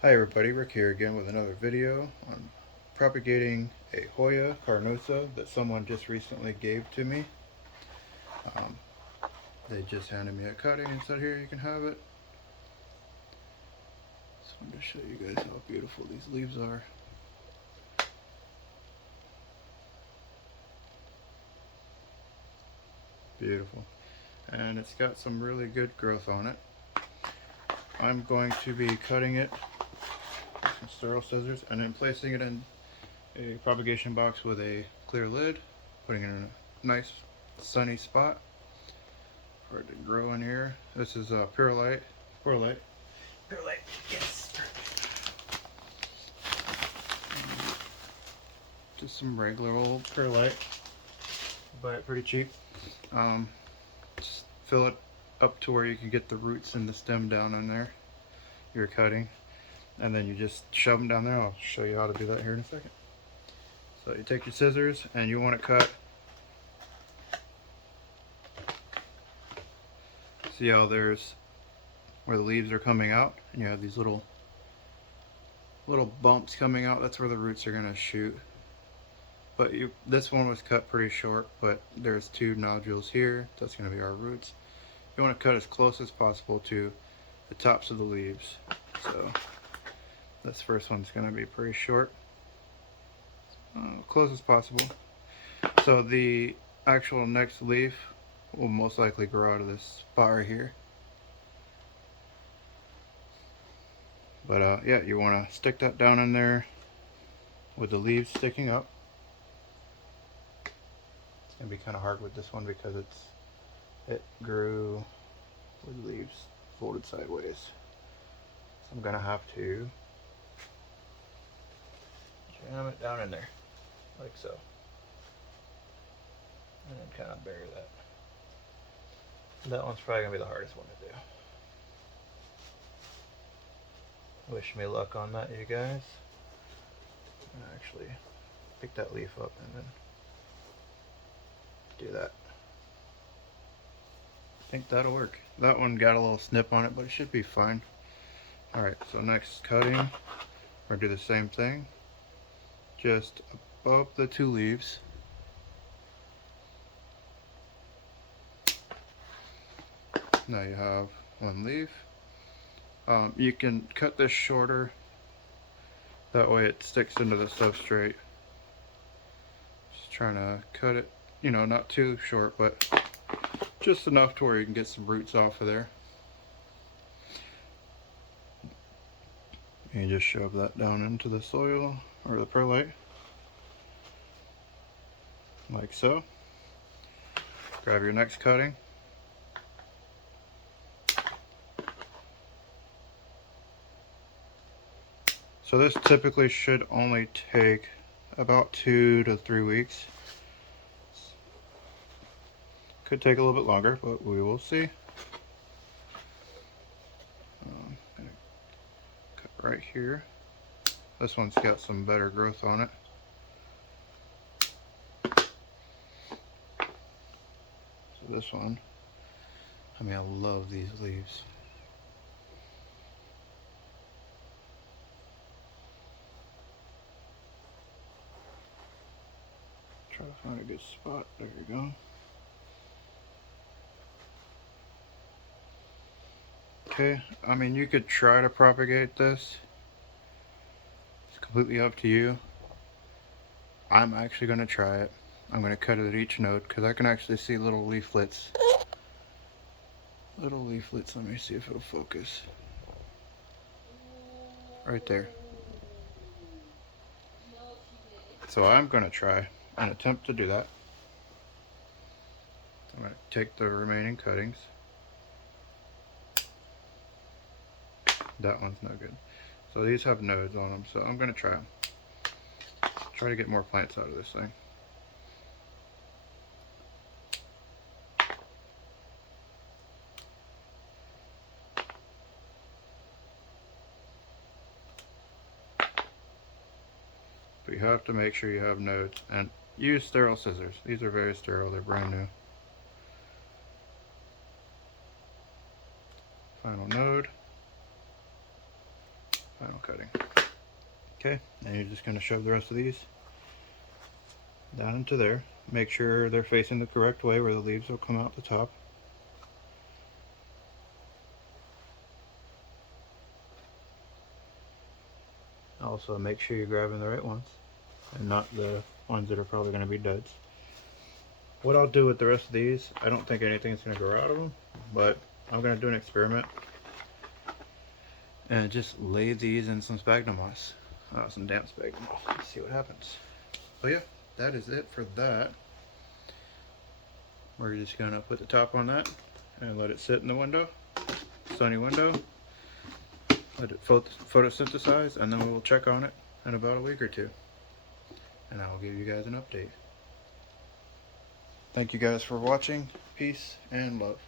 Hi everybody, Rick here again with another video on propagating a Hoya Carnosa that someone just recently gave to me. Um, they just handed me a cutting and said, here, you can have it. Just wanted to show you guys how beautiful these leaves are. Beautiful. And it's got some really good growth on it. I'm going to be cutting it with some sterile scissors and then placing it in a propagation box with a clear lid, putting it in a nice sunny spot for it to grow in here. This is perlite, yes. Just some regular old perlite. Buy it pretty cheap. Just fill it up to where you can get the roots and the stem down in there you're cutting, and then you just shove them down there. I'll show you how to do that here in a second. So you take your scissors and you want to cut. See how there's where the leaves are coming out, and you have these little bumps coming out. That's where the roots are going to shoot. But this one was cut pretty short, but there's two nodules here. That's going to be our roots. You want to cut as close as possible to the tops of the leaves. So this first one's going to be pretty short, close as possible. So the actual next leaf will most likely grow out of this spot right here. But yeah, you want to stick that down in there with the leaves sticking up. It's going to be kind of hard with this one because it grew with leaves folded sideways. So I'm going to have to jam it down in there, like so. And then kind of bury that. That one's probably going to be the hardest one to do. Wish me luck on that, you guys. Actually, pick that leaf up and then do that. I think that'll work. That one got a little snip on it, but it should be fine. Alright, so next cutting, we're going to do the same thing. Just above the two leaves. Now you have one leaf. You can cut this shorter, that way it sticks into the substrate. Just trying to cut it, you know, not too short, but just enough to where you can get some roots off of there. And you just shove that down into the soil or the perlite, like so. Grab your next cutting. So this typically should only take about 2 to 3 weeks. Could take a little bit longer, but we will see. Gonna cut right here. This one's got some better growth on it. So this one, I mean, I love these leaves. Try to find a good spot. There you go. Okay, I mean, you could try to propagate this. It's completely up to you. I'm actually going to try it. I'm going to cut it at each node because I can actually see little leaflets. Let me see if it'll focus. Right there. So I'm going to try and attempt to do that. I'm going to take the remaining cuttings. That one's no good. So these have nodes on them, so I'm going to try them. Try to get more plants out of this thing. But you have to make sure you have nodes and use sterile scissors. These are very sterile, they're brand new. Final node. Final cutting. Okay, and you're just going to shove the rest of these down into there. Make sure they're facing the correct way where the leaves will come out the top. Also make sure you're grabbing the right ones and not the ones that are probably going to be duds. What I'll do with the rest of these, I don't think anything's going to grow out of them, but I'm going to do an experiment and just lay these in some sphagnum moss, some damp sphagnum moss, and see what happens. So yeah, that is it for that. We're just going to put the top on that and let it sit in the window, sunny window, let it photosynthesize, and then we will check on it in about a week or two, and I will give you guys an update. Thank you guys for watching. Peace and love.